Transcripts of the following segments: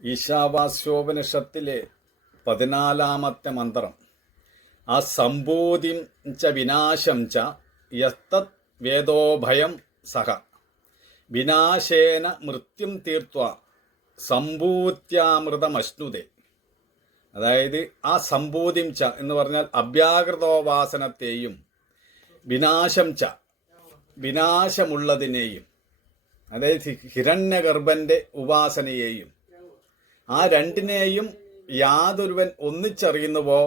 ഈശാവാസ്യോപനിഷത്തിലെ പതിനാലാമത്തെ മന്ത്രം. ആ സംബോധിം ച വിനാശം ച യസ്തത് വേദോഭയം സഹ. വിനാശേന മൃത്യും തീർത്വ സമ്പൂത്യാമൃതമശ്നുതേ അതായത് ആ സംബോധിം ച എന്ന് പറഞ്ഞാൽ അഭ്യാകൃതോപാസനത്തെയും വിനാശം ച വിനാശമുള്ളതിനെയും അതായത് ഹിരണ്യഗർഭന്റെ ഉപാസനയെയും ആ രണ്ടിനെയും യാതൊരുവൻ ഒന്നിച്ചറിയുന്നുവോ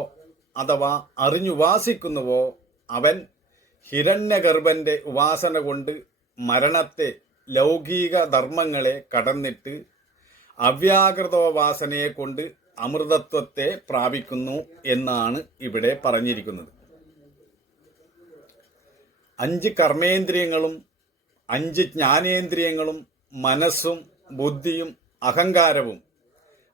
അഥവാ അറിഞ്ഞുപാസിക്കുന്നുവോ അവൻ ഹിരണ്യഗർഭന്റെ ഉപാസന കൊണ്ട് മരണത്തെ ലൗകിക ധർമ്മങ്ങളെ കടന്നിട്ട് അവ്യാകൃതോപാസനയെ കൊണ്ട് അമൃതത്വത്തെ പ്രാപിക്കുന്നു എന്നാണ് ഇവിടെ പറഞ്ഞിരിക്കുന്നത്. അഞ്ച് കർമ്മേന്ദ്രിയങ്ങളും അഞ്ച് ജ്ഞാനേന്ദ്രിയങ്ങളും മനസ്സും ബുദ്ധിയും അഹങ്കാരവും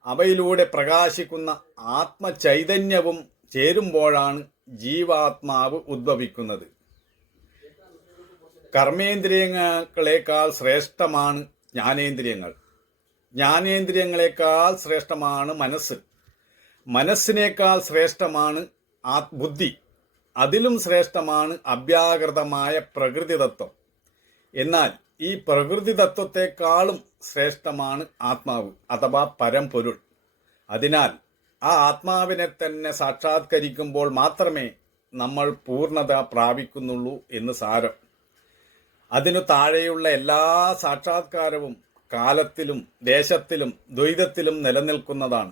അവയിലൂടെ പ്രകാശിക്കുന്ന ആത്മചൈതന്യവും ചേരുമ്പോഴാണ് ജീവാത്മാവ് ഉദ്ഭവിക്കുന്നത്. കർമ്മേന്ദ്രിയങ്ങളെക്കാൾ ശ്രേഷ്ഠമാണ് ജ്ഞാനേന്ദ്രിയങ്ങൾ. ജ്ഞാനേന്ദ്രിയങ്ങളെക്കാൾ ശ്രേഷ്ഠമാണ് മനസ്സ്. മനസ്സിനേക്കാൾ ശ്രേഷ്ഠമാണ് ബുദ്ധി. അതിലും ശ്രേഷ്ഠമാണ് അഭ്യാകൃതമായ പ്രകൃതിതത്വം. എന്നാൽ ഈ പ്രകൃതി തത്വത്തെക്കാളും ശ്രേഷ്ഠമാണ് ആത്മാവ് അഥവാ പരംപൊരുൾ. അതിനാൽ ആ ആത്മാവിനെ തന്നെ സാക്ഷാത്കരിക്കുമ്പോൾ മാത്രമേ നമ്മൾ പൂർണത പ്രാപിക്കുന്നുള്ളൂ എന്ന് സാരം. അതിനു താഴെയുള്ള എല്ലാ സാക്ഷാത്കാരവും കാലത്തിലും ദേശത്തിലും ദ്വൈതത്തിലും നിലനിൽക്കുന്നതാണ്.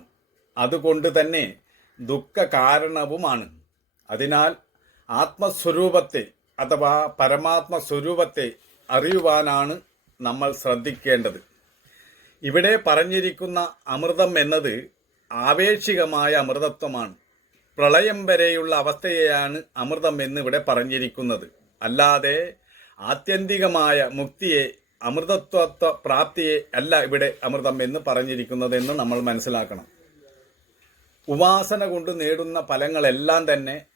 അതുകൊണ്ട് തന്നെ ദുഃഖ കാരണവുമാണ് അതിനാൽ ആത്മസ്വരൂപത്തെ അഥവാ പരമാത്മ സ്വരൂപത്തെ അറിയുവാനാണ് നമ്മൾ ശ്രദ്ധിക്കേണ്ടത്. ഇവിടെ പറഞ്ഞിരിക്കുന്ന അമൃതം എന്നത് ആവേശികമായ അമൃതത്വമാണ്. പ്രളയം വരെയുള്ള അവസ്ഥയെയാണ് അമൃതം എന്ന് ഇവിടെ പറഞ്ഞിരിക്കുന്നത്. അല്ലാതെ ആത്യന്തികമായ മുക്തിയെ അമൃതത്വത്വ പ്രാപ്തിയെ അല്ല ഇവിടെ അമൃതം എന്ന് പറഞ്ഞിരിക്കുന്നത് എന്ന് നമ്മൾ മനസ്സിലാക്കണം. ഉപാസന കൊണ്ട് നേടുന്ന ഫലങ്ങളെല്ലാം തന്നെ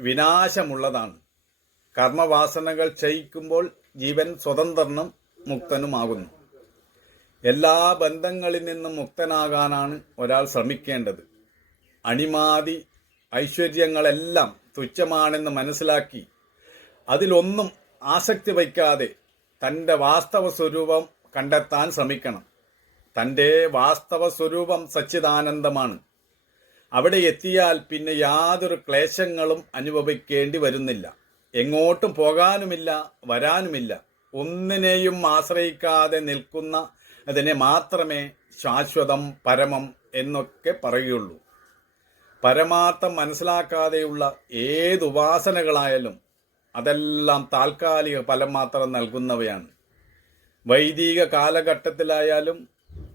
വിനാശമുള്ളതാണ്. കർമ്മവാസനകൾ ക്ഷയിക്കുമ്പോൾ ജീവൻ സ്വതന്ത്രനും മുക്തനുമാകുന്നു. എല്ലാ ബന്ധങ്ങളിൽ നിന്നും മുക്തനാകാനാണ് ഒരാൾ ശ്രമിക്കേണ്ടത്. അണിമാതി ഐശ്വര്യങ്ങളെല്ലാം തുച്ഛമാണെന്ന് മനസ്സിലാക്കി അതിലൊന്നും ആസക്തി വയ്ക്കാതെ തന്റെ വാസ്തവ സ്വരൂപം കണ്ടെത്താൻ ശ്രമിക്കണം. തന്റെ വാസ്തവ സ്വരൂപം സച്ചിദാനന്ദമാണ്. അവിടെ എത്തിയാൽ പിന്നെ യാതൊരു ക്ലേശങ്ങളും അനുഭവിക്കേണ്ടി വരുന്നില്ല. എങ്ങോട്ടും പോകാനുമില്ല വരാനുമില്ല. ഒന്നിനെയും ആശ്രയിക്കാതെ നിൽക്കുന്ന അതിനെ മാത്രമേ ശാശ്വതം പരമം എന്നൊക്കെ പറയുള്ളൂ. പരമാർത്ഥം മനസ്സിലാക്കാതെയുള്ള ഏത് ഉപാസനകളായാലും അതെല്ലാം താൽക്കാലിക ഫലം മാത്രം നൽകുന്നവയാണ്. വൈദിക കാലഘട്ടത്തിലായാലും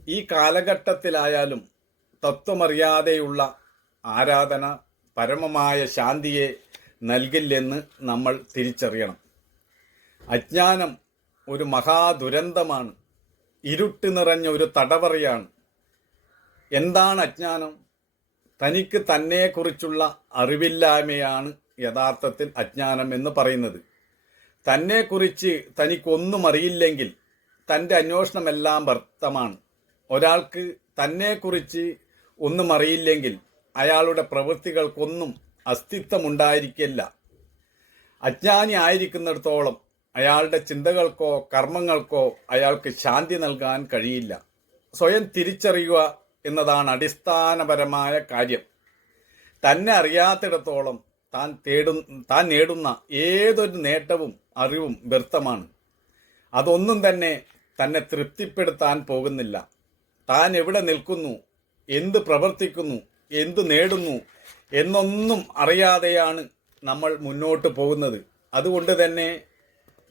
ഈ കാലഘട്ടത്തിലായാലും തത്വമറിയാതെയുള്ള ആരാധന പരമമായ ശാന്തിയെ നൽകില്ലെന്ന് നമ്മൾ തിരിച്ചറിയണം. അജ്ഞാനം ഒരു മഹാദുരന്തമാണ്. ഇരുട്ട് നിറഞ്ഞ ഒരു തടവറയാണ്. എന്താണ് അജ്ഞാനം? തനിക്ക് തന്നെക്കുറിച്ചുള്ള അറിവില്ലായ്മയാണ് യഥാർത്ഥത്തിൽ അജ്ഞാനം എന്ന് പറയുന്നത്. തന്നെക്കുറിച്ച് തനിക്കൊന്നും അറിയില്ലെങ്കിൽ തന്റെ അന്വേഷണമെല്ലാം വ്യർത്ഥമാണ്. ഒരാൾക്ക് തന്നെക്കുറിച്ച് ഒന്നും അറിയില്ലെങ്കിൽ അയാളുടെ പ്രവൃത്തികൾക്കൊന്നും അസ്തിത്വമുണ്ടായിരിക്കില്ല. അജ്ഞാനി ആയിരിക്കുന്നിടത്തോളം അയാളുടെ ചിന്തകൾക്കോ കർമ്മങ്ങൾക്കോ അയാൾക്ക് ശാന്തി നൽകാൻ കഴിയില്ല. സ്വയം തിരിച്ചറിയുക എന്നതാണ് അടിസ്ഥാനപരമായ കാര്യം. തന്നെ അറിയാത്തിടത്തോളം താൻ തേടും താൻ നേടുന്ന ഏതൊരു നേട്ടവും അറിവും വ്യർത്ഥമാണ്. അതൊന്നും തന്നെ തന്നെ തൃപ്തിപ്പെടുത്താൻ പോകുന്നില്ല. താൻ എവിടെ നിൽക്കുന്നു എന്ത് പ്രവർത്തിക്കുന്നു എന്ത് നേടുന്നു എന്നൊന്നും അറിയാതെയാണ് നമ്മൾ മുന്നോട്ട് പോകുന്നത്. അതുകൊണ്ട് തന്നെ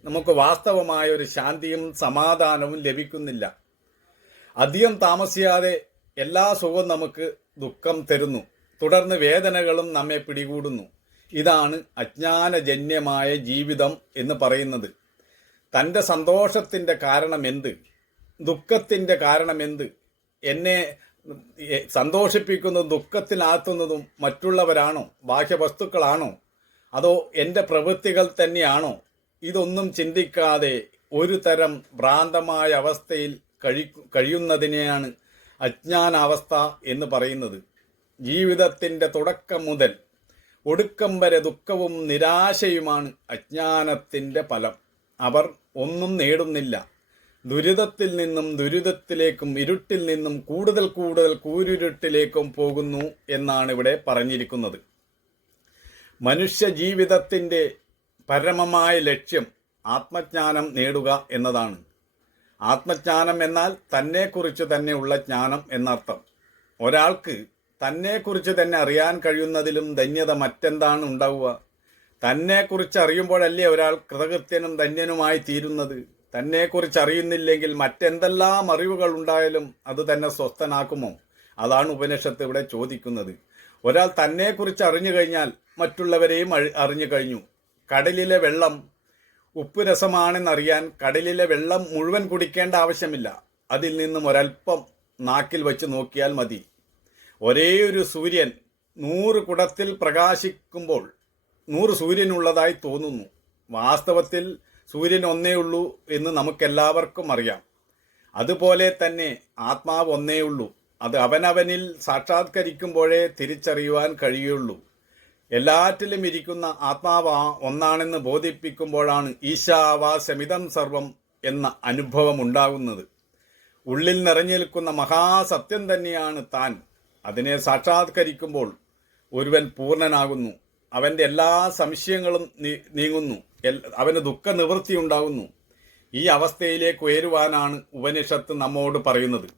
നമുക്ക് വാസ്തവമായ ഒരു ശാന്തിയും സമാധാനവും ലഭിക്കുന്നില്ല. അധികം താമസിയാതെ എല്ലാ സുഖവും നമുക്ക് ദുഃഖം തരുന്നു. തുടർന്ന് വേദനകളും നമ്മെ പിടികൂടുന്നു. ഇതാണ് അജ്ഞാനജന്യമായ ജീവിതം എന്ന് പറയുന്നത്. തന്റെ സന്തോഷത്തിന്റെ കാരണം എന്ത് ദുഃഖത്തിന്റെ കാരണം എന്ത് എന്നെ സന്തോഷിപ്പിക്കുന്നതും ദുഃഖത്തിലാത്തുന്നതും മറ്റുള്ളവരാണോ? ബാഹ്യവസ്തുക്കളാണോ? അതോ എന്റെ പ്രവൃത്തികൾ തന്നെയാണോ? ഇതൊന്നും ചിന്തിക്കാതെ ഒരു തരം ഭ്രാന്തമായ അവസ്ഥയിൽ കഴി കഴിയുന്നതിനെയാണ് അജ്ഞാനാവസ്ഥ എന്ന് പറയുന്നത്. ജീവിതത്തിന്റെ തുടക്കം മുതൽ ഒടുക്കം വരെ ദുഃഖവും നിരാശയുമാണ് അജ്ഞാനത്തിന്റെ ഫലം. അവർ ഒന്നും നേടുന്നില്ല. ദുരിതത്തിൽ നിന്നും ദുരിതത്തിലേക്കും ഇരുട്ടിൽ നിന്നും കൂടുതൽ കൂടുതൽ കൂരിരുട്ടിലേക്കും പോകുന്നു എന്നാണ് ഇവിടെ പറഞ്ഞിരിക്കുന്നത്. മനുഷ്യ ജീവിതത്തിന്റെ പരമമായ ലക്ഷ്യം ആത്മജ്ഞാനം നേടുക എന്നതാണ്. ആത്മജ്ഞാനം എന്നാൽ തന്നെക്കുറിച്ച് തന്നെയുള്ള ജ്ഞാനം എന്നർത്ഥം. ഒരാൾക്ക് തന്നെക്കുറിച്ച് തന്നെ അറിയാൻ കഴിയുന്നതിലും ധന്യത മറ്റെന്താണ് ഉണ്ടാവുക? തന്നെക്കുറിച്ച് അറിയുമ്പോഴല്ലേ ഒരാൾ കൃതകൃത്യനും ധന്യനുമായി തീരുന്നത്? തന്നെക്കുറിച്ച് അറിയുന്നില്ലെങ്കിൽ മറ്റെന്തെല്ലാം അറിവുകൾ ഉണ്ടായാലും അത് തന്നെ സ്വസ്ഥനാക്കുമോ? അതാണ് ഉപനിഷത്ത് ഇവിടെ ചോദിക്കുന്നത്. ഒരാൾ തന്നെക്കുറിച്ച് അറിഞ്ഞു കഴിഞ്ഞാൽ മറ്റുള്ളവരെയും അറിഞ്ഞു കഴിഞ്ഞു. കടലിലെ വെള്ളം ഉപ്പ് രസമാണെന്നറിയാൻ കടലിലെ വെള്ളം മുഴുവൻ കുടിക്കേണ്ട ആവശ്യമില്ല. അതിൽ നിന്നും ഒരൽപ്പം നാക്കിൽ വെച്ച് നോക്കിയാൽ മതി. ഒരേ ഒരു സൂര്യൻ നൂറ് കുടത്തിൽ പ്രകാശിക്കുമ്പോൾ നൂറ് സൂര്യനുള്ളതായി തോന്നുന്നു. വാസ്തവത്തിൽ സൂര്യൻ ഒന്നേ ഉള്ളൂ എന്ന് നമുക്കെല്ലാവർക്കും അറിയാം. അതുപോലെ തന്നെ ആത്മാവ് ഒന്നേ ഉള്ളൂ. അത് അവനവനിൽ സാക്ഷാത്കരിക്കുമ്പോഴേ തിരിച്ചറിയുവാൻ കഴിയുള്ളൂ. എല്ലാറ്റിലും ഇരിക്കുന്ന ആത്മാവ് ഒന്നാണെന്ന് ബോധിപ്പിക്കുമ്പോഴാണ് ഈശാവാസമിതം സർവം എന്ന അനുഭവം ഉണ്ടാകുന്നത്. ഉള്ളിൽ നിറഞ്ഞു നിൽക്കുന്ന മഹാസത്യം തന്നെയാണ് താൻ. അതിനെ സാക്ഷാത്കരിക്കുമ്പോൾ ഒരുവൻ പൂർണനാകുന്നു. അവന്റെ എല്ലാ സംശയങ്ങളും നീങ്ങുന്നു. അവന് ദുഃഖ നിവൃത്തി ഉണ്ടാകുന്നു. ഈ അവസ്ഥയിലേക്ക് ഉയരുവാനാണ് ഉപനിഷത്ത് നമ്മോട് പറയുന്നത്.